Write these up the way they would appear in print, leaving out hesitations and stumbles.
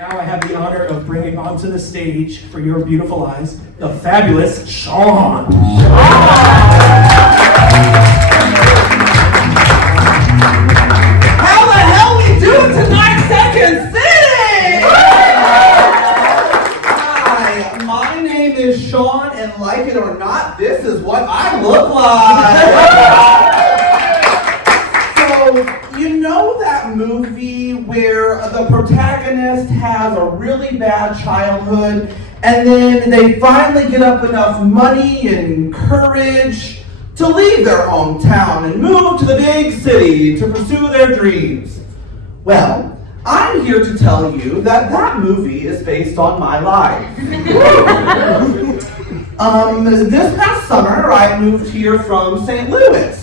Now I have the honor of bringing onto the stage for your beautiful eyes, the fabulous Shawn. How the hell we doing tonight, Second City? Hi, my name is Shawn, and like it or not, this is what I look like. So, you know that movie where the protagonist has a really bad childhood, and then they finally get up enough money and courage to leave their hometown and move to the big city to pursue their dreams? Well, I'm here to tell you that that movie is based on my life. This past summer, I moved here from St. Louis.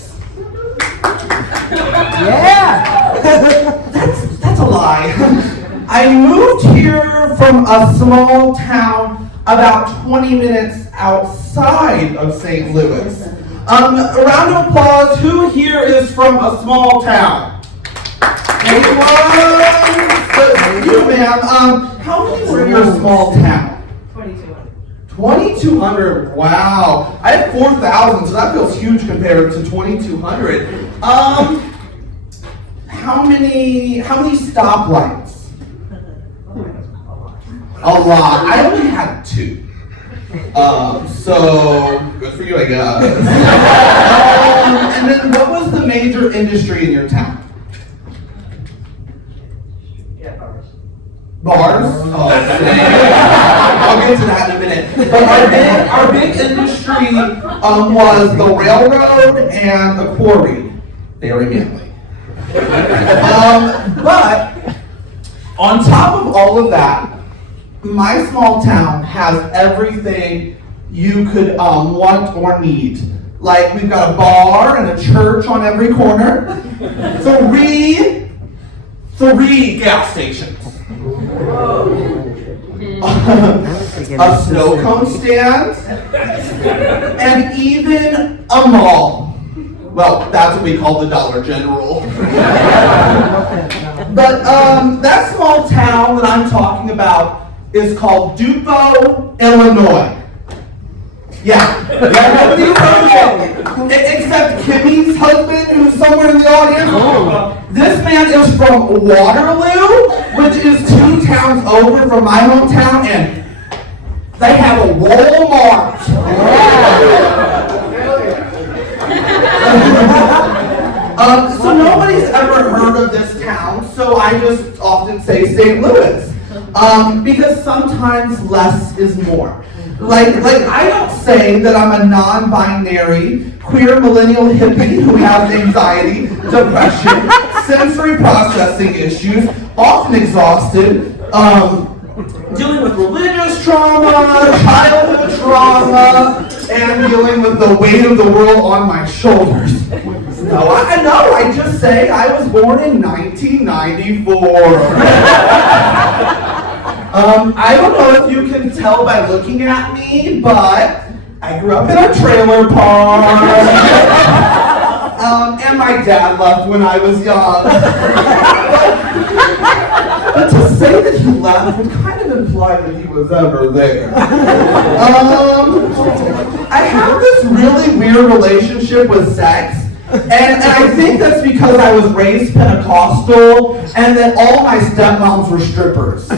Yeah! That's a lie. I moved here from a small town about 20 minutes outside of St. Louis. A round of applause. Who here is from a small town? Anyone? You, ma'am. How many were in your small town? 2,200. 2,200. Wow. I have 4,000, so that feels huge compared to 2,200. How many stoplights? A lot. I only had 2. So good for you, I guess. And then what was the major industry in your town? Yeah, bars. Bars? Oh, I'll get to that in a minute. But our big industry was the railroad and the quarry. Very manly. But on top of all of that, my small town has everything you could want or need. Like, we've got a bar and a church on every corner. Three gas stations. A snow cone stand, and even a mall. Well, that's what we call the Dollar General. But that small town that I'm talking about is called Dupo, Illinois. Yeah, nobody's heard of it, except Kimmy's husband, who's somewhere in the audience. This man is from Waterloo, which is 2 towns over from my hometown, and they have a Walmart. So nobody's ever heard of this town, so I just often say St. Louis. Because sometimes less is more. Like I don't say that I'm a non-binary, queer millennial hippie who has anxiety, depression, sensory processing issues, often exhausted, dealing with religious trauma, childhood trauma, and dealing with the weight of the world on my shoulders. No, I just say I was born in 1994. I don't know if you can tell by looking at me, but I grew up in a trailer park. And my dad left when I was young. But to say that he left would kind of imply that he was ever there. I have this really weird relationship with sex. And I think that's because I was raised Pentecostal and that all my stepmoms were strippers.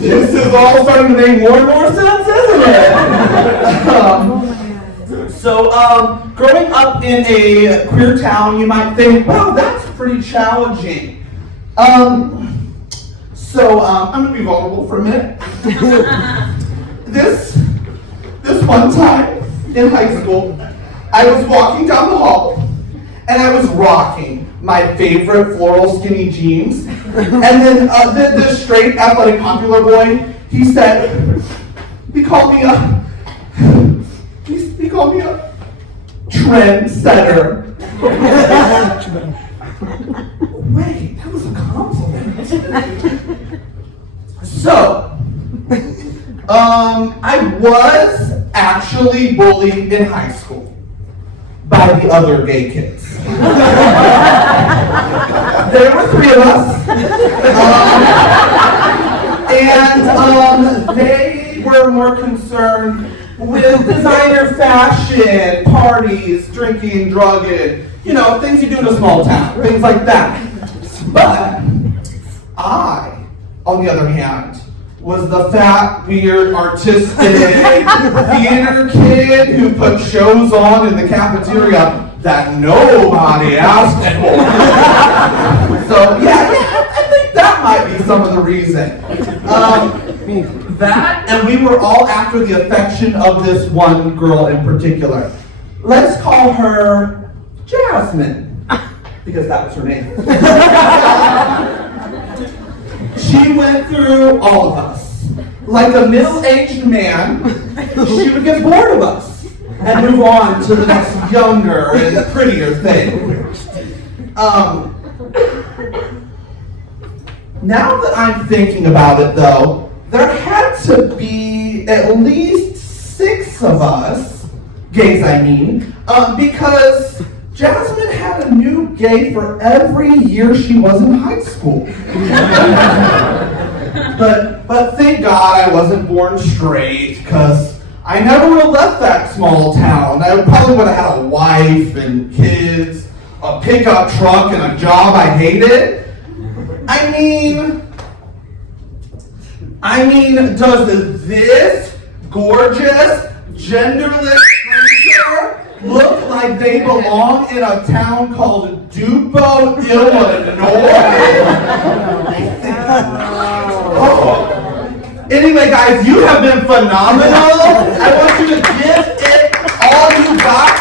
This is all starting to make more and more sense, isn't it? So, growing up in a queer town, you might think, well, that's pretty challenging. So, I'm going to be vulnerable for a minute. This one time in high school, I was walking down the hall, and I was rocking my favorite floral skinny jeans. And then this straight, athletic, popular boy, he said, he called me a trendsetter. Wait, that was a compliment. So, I was actually bullied in high school. by the other gay kids. There were 3 of us. And they were more concerned with designer fashion, parties, drinking, drugging, you know, things you do in a small town, things like that. But I, on the other hand, was the fat, weird, artistic theater kid who put shows on in the cafeteria that nobody asked for. So yeah, I think that might be some of the reason. That, and we were all after the affection of this one girl in particular. Let's call her Jasmine, because that was her name. She went through all of us. Like a middle-aged man, she would get bored of us and move on to the next younger and prettier thing. Now that I'm thinking about it though, there had to be at least 6 of us, gays I mean, because Jasmine had a new gay for every year she was in high school. But thank God I wasn't born straight, because I never would have left that small town. I probably would have had a wife and kids, a pickup truck, and a job I hated. I mean, does this gorgeous, genderless creature look like they belong in a town called Dupo, Illinois? Oh. Anyway, guys, you have been phenomenal. I want you to give it all you got